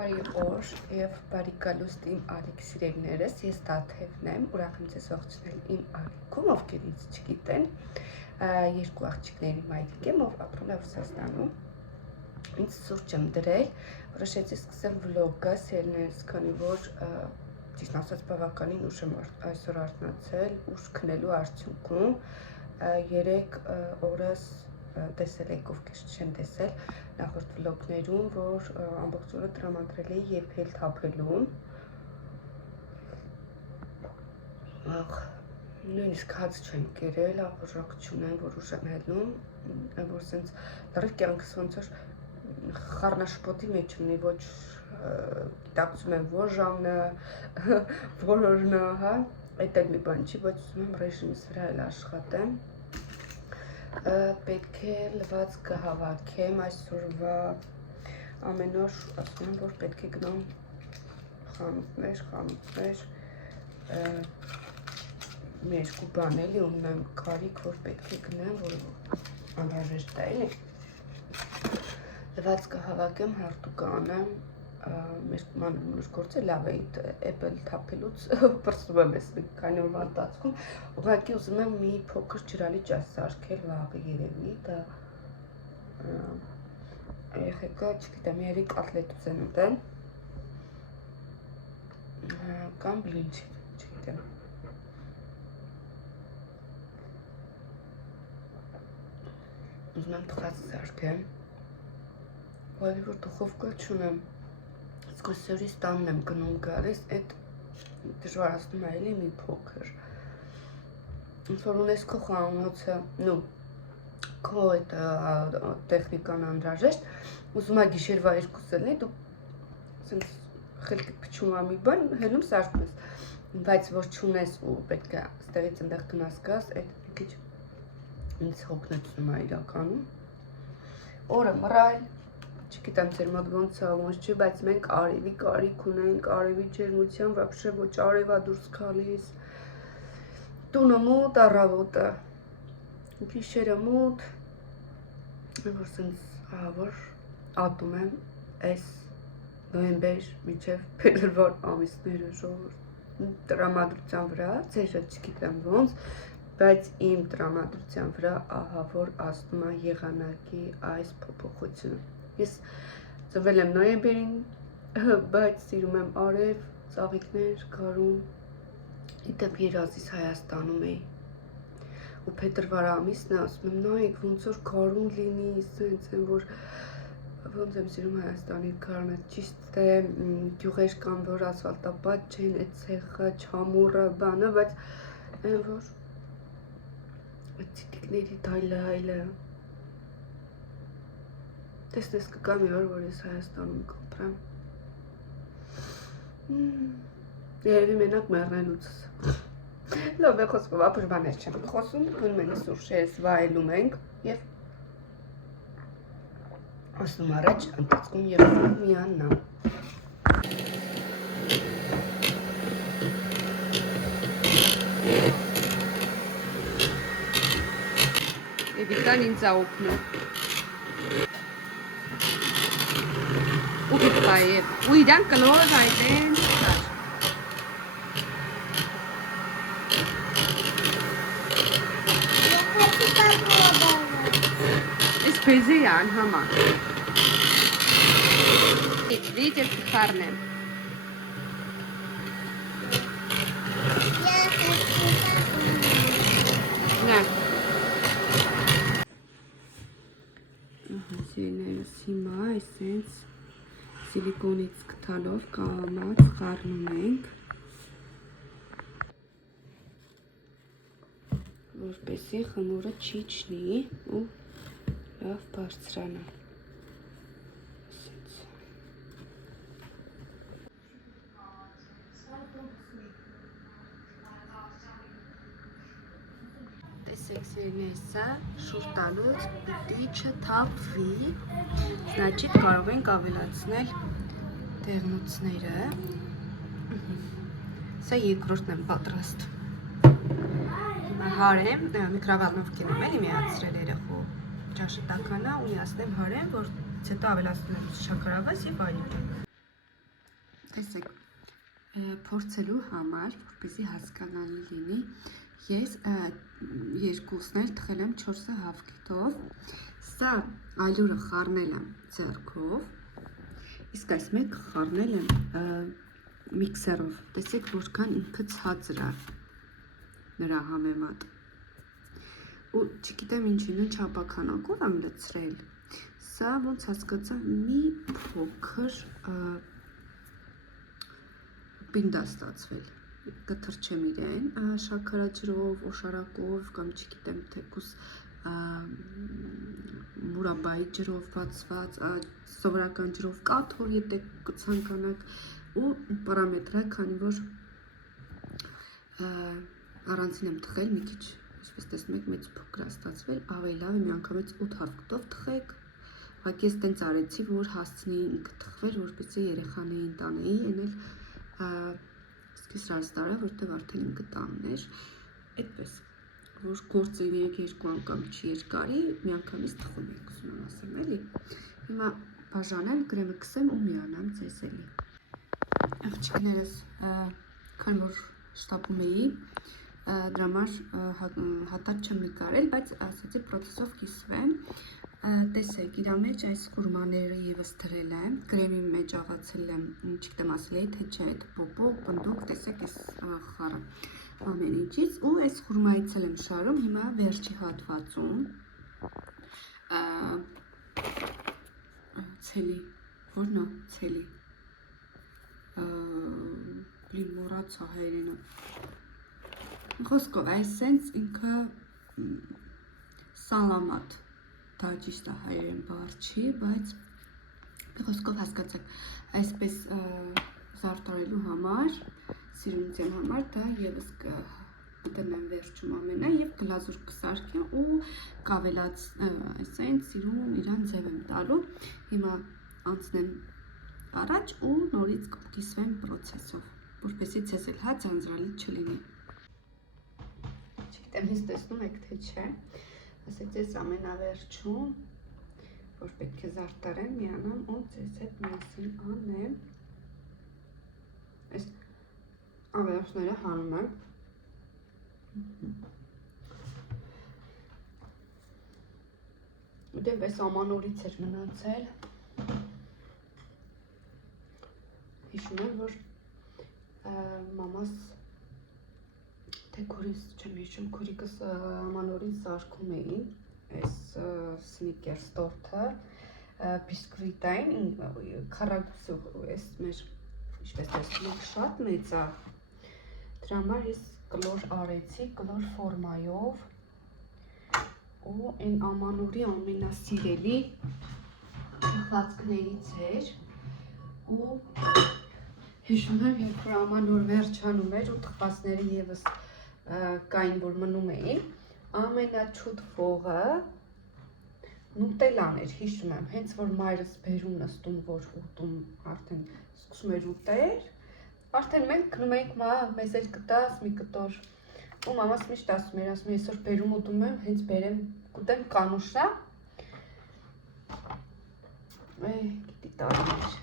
Բարի օր եւ բարի գալուստ իմ Ալիք սիրելիներս, ես Տաթևն եմ, ուրախ եմ ձեզ ողջունել իմ Ալիքում, ովքեր ինձ չգիտեն, երկու աղջիկների մայրիկ եմ, ով ապրում է Ռուսաստանում, ինձ սուրճ եմ դրել, որոշեցի սկսել վլոգը, սիրելիներս, քանի որ ճիշտ ասած բավականին ուշ եմ այսօր արթնացել, ուշ քնելու արդյունքում, 3 օրս տեսել եք, ովքեր չեն տեսել նախորդ վլոգներում, որ ամբողջ օրը տրամադրել էի եփել թափելուն։ Նույնիսկ հաց չեմ կերել, ախորժակ չունեմ, որ ուժ եմ հելնում, որ սենց լրիվ կյանքս ոնց որ խառնաշփոթի մեջ ունի, ոչ գիտակցում եմ որ ժամն է, որ օրն է, հա, այդ էլ մի բան չի, բայց ուզում եմ ռեժիմիս վրա էլ աշխատեմ։ Պետք է լված կհավաքեմ այսօրվա ամեն օր ասում եմ, որ պետք է գնամ խանութներ մի երկու բան էլի ունեմ կարիք, որ պետք է գնեմ, որ անհրաժեշտ է էլի։ Լված կհավաքեմ, հարտուկ մեր մանր գործը լավ է Apple թափելուց պրծում եմ ես քանի օրվա ընթացքում, ուղղակի ուզում եմ մի փոքր ջրալի ջաս սարքել վաղը երևի, դա երեխեքը, չգիտեմ, երևի կոտլետ ուզեն ուտեն կամ բլինչ, չգիտեմ։ Ուզում եմ թխած սարքեմ, ուղղակի որ դուխովկա չունեմ։ Սկսորից տանն եմ գնում գալիս, այդ դժվարացնում է էլի մի փոքր։ Ոնց որ ունես քո խանութը, նու քո այդ տեխնիկան անհրաժեշտ, ուզում ես գիշերվա 2-ն է, դու սենց խելքի փչում ա մի բան, հելում սարքում ես, բայց որ չունես ու պետք է ստեղից այնտեղ գնաս գաս, այդ մի քիչ ինձ հոգնեցնում է իրականում։ Օրը մռայլ չգիտեմ ձեր մոտ ոնց է, ոնց չի, բայց մենք արևի կարիք ունենք, արևի ջերմության, вообще ոչ արևա դուրս գալիս։ Տունը մոտ, առավոտը, գիշերը մոտ, որ սենց որ ատում եմ այս նոյեմբեր մինչև փետրվար ամիսները ժողովուրդ տրամադրության վրա, ձերը չգիտեմ ոնց, բայց իմ տրամադրության վրա ահա որ ասում է եղանակի այս փոփոխությունը։ Ես ծնվել եմ նոյեմբերին, բայց սիրում եմ արև, ծաղիկներ, գարուն, իդեպ երազիս Հայաստանում էի, ու փետրվար ամիսն է, ասում եմ նայեք, ոնց որ գարուն լինի, սենց են, որ ոնց եմ սիրում Հայաստանի գարունը, ճիշտ է գյուղեր կան, որ ասֆալտապատ չեն, այդ ցեխը, չամուրը, բանը, բայց այն որ այդ ցիտիկների դայլը տեսնես կգա մի օր, որ ես Հայաստանում կապրեմ։ Երևի մենակ մեռնելուց։ Լավ է խոսքում, ապուր բաներ չեմ խոսում, գնում ենք սուրճերս վայելում ենք և ասում առաջ ընթացքում և միանամ։ Էվիտան ինձ ա օգնում։ Ու իրան կնոր այդեն չկար։ Ես պեզի անհամա։ Видите, сахарным. Սիրելիներս հիմա այսենց սիլիկոնից կթալով կամած խառնում ենք, որպեսզի խմորը չի չնի ու լավ բարձրանա։ Տեսեք սիրելիներս, սա շուռ տալուց պիտի չթափվի, значит կարող ենք ավելացնել դեղնուցները, սա երկրորդն եմ պատրաստ, հիմա հարեմ, միկրովալնովկին եմ էլի միացրել երեխու ճաշտականա ու միացնեմ հարեմ, որ հետո ավելացնում եմ շաքարավազ և այլն։ տեսեք, փորձելու համար, որպեսզի հասկանալի լինի, ես երկուսն էլ թխել եմ 4,5 կիլով, սա այլուրը խառնել եմ ձեռքով, իսկ այս մեկը խառնել եմ միքսերով, տեսեք որքան ինքը ցածր է նրա համեմատ, ու չգիտեմ ինչին չափականակով եմ լցրել, սա ոնց հասկացա մի փոքր պինդ է ստացվել, կթրջեմ իրեն շաքարաջրով, օշարակով կամ չգիտեմ թեկուզ մուրաբայի ջրով բացված, սովորական ջրով կաթով եթե կցանկանաք ու պարամետրը, քանի որ առանցին եմ թխել մի քիչ, ինչպես տեսնում եք, մեծ փոքր է ստացվել, ավելի լավ է միանգամից 8,5 կտով թխեք, բայց ես տենց արեցի, որ հասցնեի ինքը թխվել, որպեսզի երեխաներին տանեի, այն էլ սկսրած տարա, որտեղ արդեն ինքը տանն էր, այդպես, որ գործը 3-2 անգամ չի երկարի, միանգամից թխում եք, ուզում եմ ասեմ, էլի, հիմա բաժանեմ, գրեմը կսեմ ու միանամ ձեզ էլի, աղջիկներս, քան որ շտապում էի, դրա համար հատակ չեմ նկարել, բայց ասացի պրոցեսով կիսվեմ, տեսեք, իրա մեջ այս խուրմաները ևս դրել եմ, գրեմի մեջ աղացել եմ, չգիտեմ ասել էի, թե չէ, այդ պոպոկ, պնդուկ, տեսեք այս խառը ամեն ինչից, ու այս խուրմայից էլ եմ շարում, հիմա վերջի հատվածում, ցելի, որն է ցելի, բլին մոռացա հայերենը, խոսքով, այսենց ինքը սալամատ, դա ճիշտ է հայերեն բառ չի, բայց խոսքով հասկացեք, այսպես զարդարելու համար, սիրունության համար դա ևս կդնեմ վերջում ամենը և գլազուր կսարքեմ ու կավելած այսենց սիրուն իրան ձև եմ տալու, հիմա անցնեմ առաջ ու նորից կկիսվեմ պրոցեսով, որպեսզի ձեզ էլ հա ձանձրալի չլինի։ Չգիտեմ ինձ տեսնում եք թե չէ, ասեց ես ամենավերջում, որ պետք է զարդարեմ, միանամ ու ձեզ հետ միասին անեմ, այս ավերջները հանում եմ, ուտև այս ամանորից էր մնացել, հիշում եմ, որ մամաս թե քուրիս չեմ հիշում, քուրիկս ամանորին սարքում էին, այս սնիկերս տորթը, բիսկվիտային, քառակուսու, այս մեր, ինչպես տեսնում եք, շատ մեծ է, դրա համար ես կլոր արեցի, կլոր ֆորմայով, ու այն ամանորի ամենասիրելի խացկներից էր, ու հիշում եմ, երբ որ ամանոր վերջանում էր ու թխվածները ևս կային, որ մնում էին, ամենաչուտ փողը նուտելան էր, հիշում եմ, հենց որ մայրս բերում նստում, որ ուտում արդեն սկսում էր ուտեր, արդեն մենք կնում էինք, մա, մեզ էլ կտաս մի կտոր, ու մամաս միշտ ասում էր, ասում ես որ բերում ուտում եմ, հենց բերեմ, կուտեմ կանուշա, գիտի տարիներ,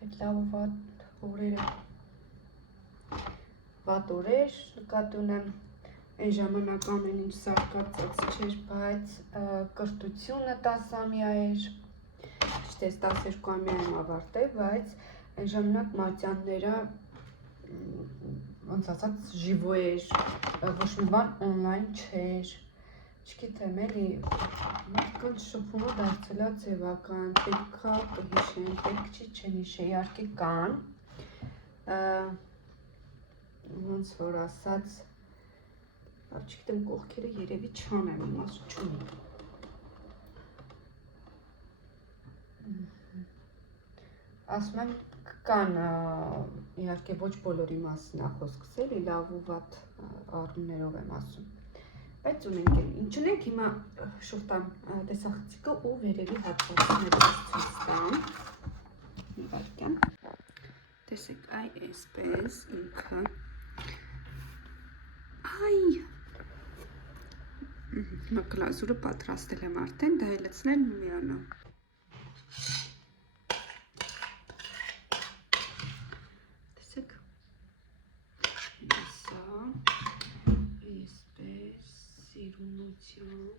այդ լավ ու վատ օրերը, վատ օրեր, նկատի ունեմ, այն ժամանակ ամեն ինչ սարկածած չէր, բայց կրթությունը 10-ամյա էր, ճիշտ ես 12-ամյա եմ ավարտել, բայց այն ժամանակ մատյանները, ոնց ասած, ժիվո էր, ոչ մի բան օնլայն չէր, չգիտեմ էլի, մարդկանց շփումը դարձել է ձևական, պետքա կհիշեն, պետք չի չեն հիշե, իհարկե կան, ոնց որ ասած, չգիտեմ կողքերը երևի չանեմ, իմաց չունի, ասում եմ կան, իհարկե ոչ բոլորի մասին է խոսքս էլի, լավ ու վատ առումներով եմ ասում, բայց ունենք էլ, ինչ ունենք հիմա շուրտան տեսախցիկը ու վերևի հատվածները ցույց տամ, իհարկե, տեսեք այ այսպես ինքը, այ, Գլազուրը պատրաստել եմ արդեն, դա լցնել միանա։ Տեսեք։ Սա այսպես սիրունությամբ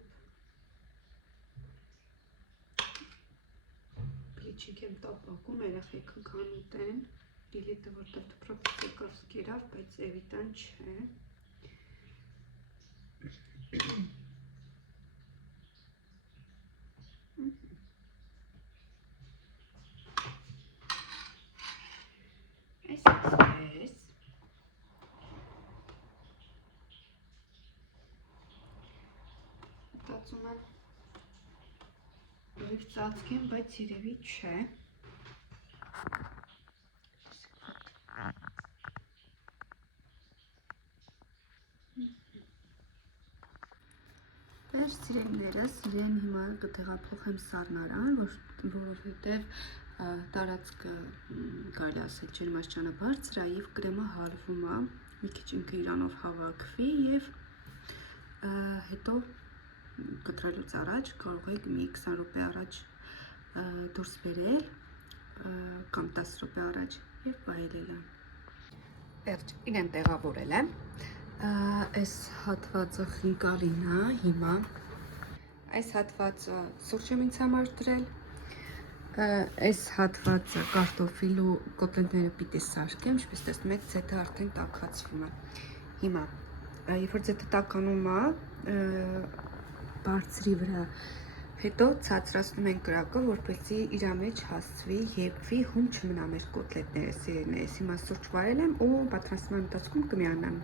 Պլիչիկ եմ տապակում, երեխեքը կան ուտեն, Լիլիթը որտեղ դպրոցը կերավ, բայց Էվիտան չէ։ Այսպես։ Մտածում եմ լիվ ծածկեմ, բայց երևի չէ։ Մեր սիրելիներս իրեն հիմա կտեղափոխեմ սառնարան, որովհետև տարածքը կարելի ասել ջերմաշճանը բարձր է եւ կրեմը հարվում է, մի քիչ ինքը իրանով հավաքվի եւ հետո կտրելուց առաջ կարող եք մի 20 րոպե առաջ դուրս բերել կամ 10 րոպե առաջ եւ վայելել։ Վերջ իրեն տեղավորել եմ։ Այս հատվածը խինկալին է հիմա։ Այս հատվածը սուրճ եմ ինձ համար դրել։ Այս հատվածը կարտոֆիլու կոտլետները պիտի սարքեմ, ինչպես տեսնում եք, ձեթը արդեն տաքացվում է։ Հիմա, երբ որ ձեթը տաքանում է, բարձրի վրա, հետո ցածրացնում ենք կրակը, որպեսզի իր մեջ հասցվի, երկվի, հում չմնա մեր կոտլետները, սիրելիներս։ Հիմա սուրճ վարել եմ ու պատրաստման ընթացքում կմիանամ։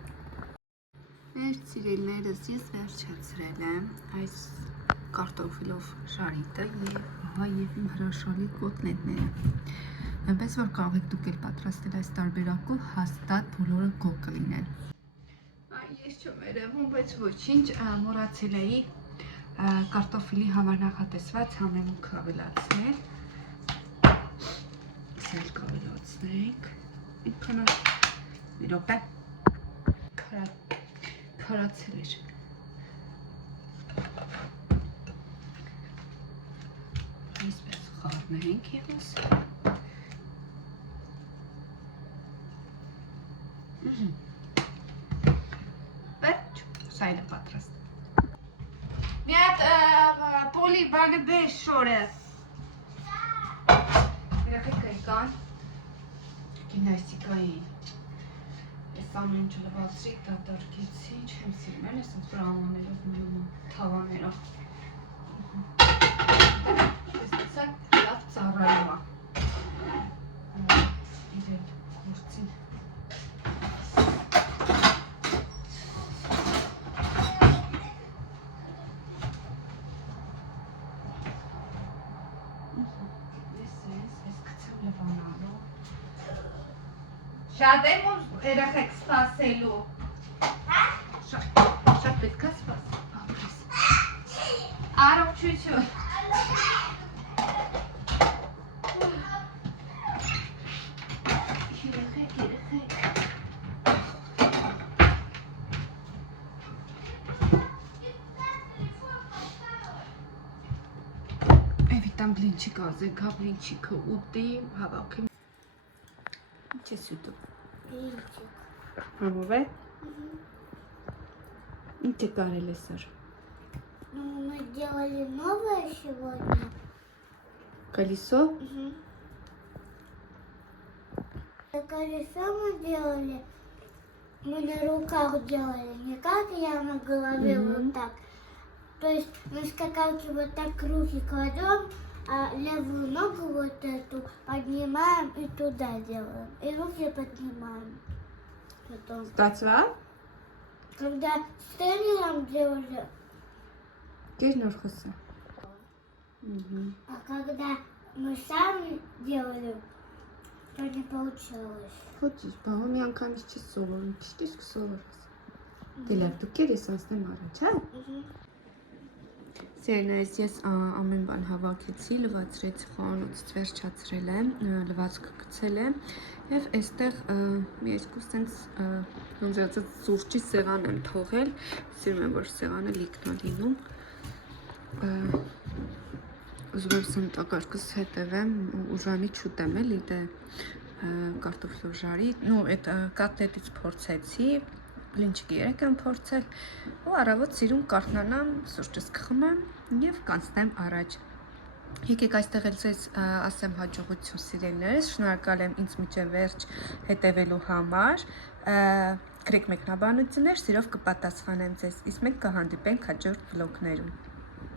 Մեր սիրելիներս ես վերջացրել եմ այս կարտոֆիլով շարիտը եւ իմ հրաշալի կոտլետները։ Այնպես որ կարող եք դուք էլ պատրաստել այս տարբերակով, հաստատ բոլորը գոհ կլինեն։ Ես չեմ երևում, բայց ոչինչ, մոռացել էի կարտոֆիլի համար նախատեսված համեմունքը ավելացնել։ Սել կավելացնենք։ Ինքան մի րոպե քարացել էր։ Այսպես խառնենք ևս։ Վերջ, սա էլ է պատրաստ։ Մի հատ պոլի բանը բեր շորը։ Երեխեքը եկան գիմնաստիկային։ Ես ամեն ինչ լվացրի, դատարկեցի, չեմ սիրում էլ, ես ինձ վրա ամաներով մնում թավաներով։ Ես տեսակ լավ ծառայում է։ Իրել գործին։ Ես կցեմ լվանալու։ Շատ եմ ու երեխեք սպասելու։ Շատ պետք է սպասել։ Առողջություն։ Երեխեք։ Էվիտան բլինչիկ ազե, գա բլինչիկը ուտի, հավաքում։ Ինչ ես ուտում։ Համով է։ Ինչ է կարել այսօր։ Мы делали новое сегодня. Колесо? Колесо мы делали, мы на руках делали, не как я на голове вот так. То есть на скакалке вот так руки кладем, а левую ногу вот эту поднимаем и туда делаем. И руки поднимаем. Потом. Ստացվա։ Когда с тренером делали, Կեր նոր խոսա։ а когда мы сами делали, то не получилось. Ոչինչ, բաղը մի անգամից չի սովորում, ճիշտ կսովորես։ Դե լավ, դու կեր ես անցնեմ առաջ, հա։ Սերներս ես ամեն բան հավաքեցի, լվացրեցի, խոհանոցից վերջացրել եմ, լվացքը գցել եմ եւ այստեղ մի երկու սենց նոմժացած սուրճի սեղան եմ թողել, սիրում եմ որ սեղանը լիքն է լինում, ուզում եմ սնտակարգս հետևեմ, ուժանի չուտեմ էլի դե կարտոֆլոժարի, նո այդ կատետից փորձեցի, բլինչիկի 3 եմ փորձել ու առավոտ սիրուն կարթնանամ, սուրճս կխմեմ եւ կանցնեմ առաջ։ Եկեք այստեղ էլ ձեզ ասեմ հաջողություն սիրելիներս, շնորհակալ եմ ինձ միջև վերջ հետևելու համար, գրեք մեկնաբանություններ, սիրով կպատասխանեմ ձեզ, իսկ մենք կհանդիպենք հաջորդ վլոգներում։